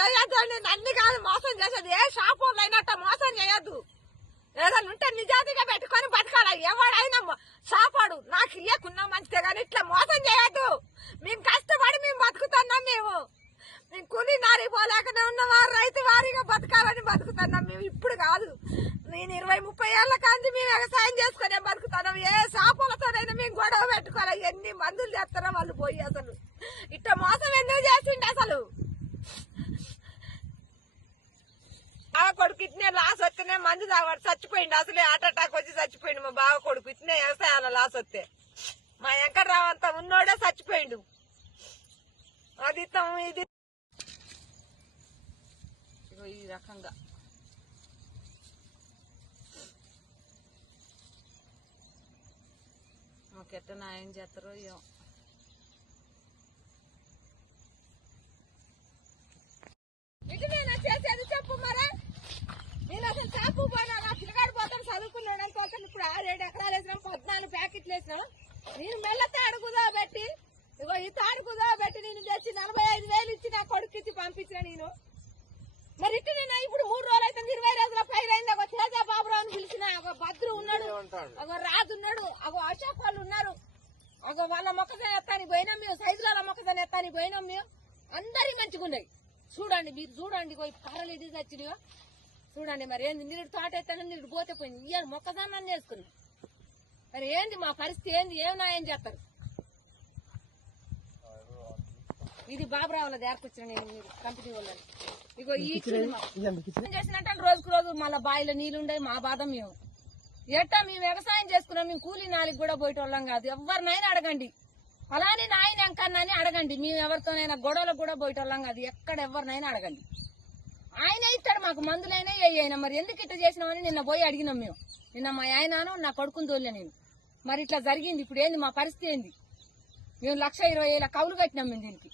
చేయొద్దండి, నన్ను కాదు మోసం చేసేది. ఏ షాప్ వాళ్ళు అయినట్ట మోసం చేయొద్దు. ఏదైనా ఉంటే నిజాతిగా పెట్టుకొని బతకాలి. ఎవడైనా షాపాడు నాకు ఇయ్యకున్నా మంచిదే, కానీ ఇట్లా మోసం చేయొద్దు. మేము కష్టపడి మేము బతుకుతున్నాం. మేము కూలి నారి పోలేకనే ఉన్నవారు రైతు వారిగా బతకాలని బతుకుతున్నాం. మేము ఇప్పుడు కాదు, నేను 20-30 ఏళ్ల కాంతి మేము వ్యవసాయం చేసుకునే బతుకుతున్నాం. ఏ షాపులతోనైనా మేము గొడవ పెట్టుకోవాలి. ఎన్ని మందులు చేస్తారో వాళ్ళు పోయి. అసలు ఇట్లా మోసం ఎందుకు చేసిండు? అసలు బావ కొడుకు ఇట్నే లాస్ వస్తేనే మందు తాగాడు చచ్చిపోయిండు. అసలే హార్ట్ అటాక్ వచ్చి చచ్చిపోయిండు మా బావ కొడుకు. ఇట్నే వ్యవసాయాల లాస్ వస్తే మా వెంకట్రావంతా ఉన్నోడే చచ్చిపోయిండు. అది ఇది ఈ రకంగా మాకెట్ట న్యాయం చేస్తారో ఏమో. ఇది నేను చేసేది చెప్పు మరా. నేను అసలు షాపు పోయినా, నా పిల్లగాడు పోతాను చదువుకున్నాడు అనుకోసం. ఇప్పుడు 6-7 ఎకరాలు వేసినాం, 14 ప్యాకెట్లు వేసినాం. నేను మెల్ల తాడుకుదా పెట్టి, ఇగో ఈ తాడుకుదా పెట్టి నేను తెచ్చి 45,000 ఇచ్చి నా కొడుకు ఇచ్చి పంపించిన. నేను మరి ఇటు నేను ఇప్పుడు 3 రోజులు అయితే 20 రోజుల పైన అయింది. ఒక తేజ బాబురావు అని పిలిచిన, ఒక భద్రు ఉన్నాడు, ఒక రాజు ఉన్నాడు, ఒక అశోక్ వాళ్ళు ఉన్నారు. ఒక వాళ్ళ మొక్కజొన్న ఎత్తానికి పోయినాం మేము, సైజుల మొక్కజొన్న ఎత్తానికి పోయినాం మేము. అందరి మంచిగా ఉన్నాయి. చూడండి మీరు, చూడండి కర్రలు ఇది తెచ్చినాయో చూడండి. మరి ఏంది నీరు తోట ఎత్తాను, నీరు పోతే పోయింది. ఇయ్యాలి మొక్కజొన్న చేసుకున్నాం. మరి ఏంది మా పరిస్థితి ఏంది? ఏం న్యాయం చేస్తారు? ఇది బాబురావులది ఏర్కొచ్చిన నేను, మీరు కంపెనీ వాళ్ళని. ఇగో ఈ చేసినట్టు రోజుకు రోజు మళ్ళీ బావిలో నీళ్లుండే మా బాధ. మేము ఎట్టా మేము వ్యవసాయం చేసుకున్నాం. మేము కూలీ నాలుగు కూడా పోయేటోళ్ళం కాదు. ఎవరినైనా అడగండి, అలానే నాయన ఎంకన్నాని అడగండి. మేము ఎవరితోనైనా గొడవలకు కూడా పోయేటోళ్ళం కాదు. ఎక్కడ ఎవరినైనా అడగండి, ఆయన ఇస్తాడు మాకు మందులైనా అయినా. మరి ఎందుకు ఇట్లా చేసినామని నిన్న పోయి అడిగినాం మేము. నిన్న మా ఆయనను నా కొడుకుని తోలే నేను. మరి ఇట్లా జరిగింది. ఇప్పుడు ఏంది మా పరిస్థితి ఏంది? మేము 1,20,000 కౌలు కట్టినాం మేము దీనికి.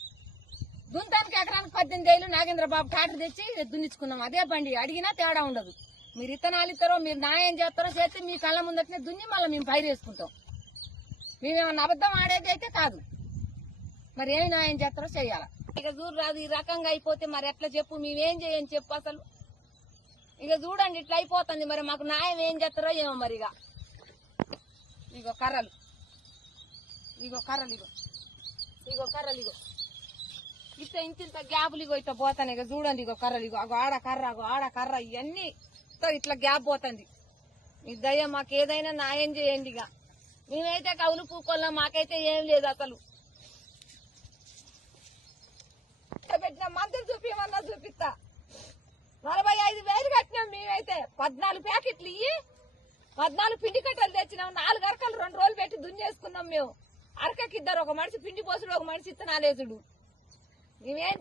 దుంతానికి ఎకరానికి 18,000 నాగేంద్రబాబు ట్రాక్టర్ తెచ్చి దున్నించుకున్నాం. అదే బండి అడిగినా తేడా ఉండదు. మీరు ఇత్తనాలు ఇస్తారో, మీరు న్యాయం చేస్తారో చేస్తే మీ కళ్ళ ముందటనే దున్ని మళ్ళీ మేము పైరు వేసుకుంటాం. మేమేమన్నా అబద్ధం ఆడేది అయితే కాదు. మరి ఏమి న్యాయం చేస్తారో చెయ్యాలా. ఇక చూడు రాదు, ఈ రకంగా అయిపోతే మరి ఎట్లా చెప్పు? మేమేం చేయని చెప్పు అసలు. ఇక చూడండి ఇట్లా అయిపోతుంది. మరి మాకు న్యాయం ఏం చేస్తారో ఏమో. మరి ఇగో కర్రలు, ఇగో కర్రలు, ఇగో కర్రలు, ఇట్లా ఇంత గ్యాపులు ఇగో ఇట్లా పోతాను. ఇక చూడండి ఇగో కర్రలు, ఇగో అగో ఆడ కర్ర, అగో ఆడ కర్ర, ఇవన్నీ ఇట్లా గ్యాప్ పోతుంది. ఈ దయ మాకు ఏదైనా న్యాయం చేయండి. ఇక మేమైతే కౌలు పూకోళ్ళం, మాకైతే ఏం లేదు అసలు. పెట్టిన మందులు చూపించమన్నా చూపిస్తా. 45,000 కట్టినాం మేమైతే. 14 ప్యాకెట్లు ఇయ్యి 14 పిండి కట్టలు తెచ్చినాం. 4 అరకలు 2 రోజులు పెట్టి దున్నేసుకున్నాం మేము. అరకకి 2, ఒక మనిషి పిండి పోసుడు, ఒక మనిషి ఇత్తనాలేసుడు. మేమేం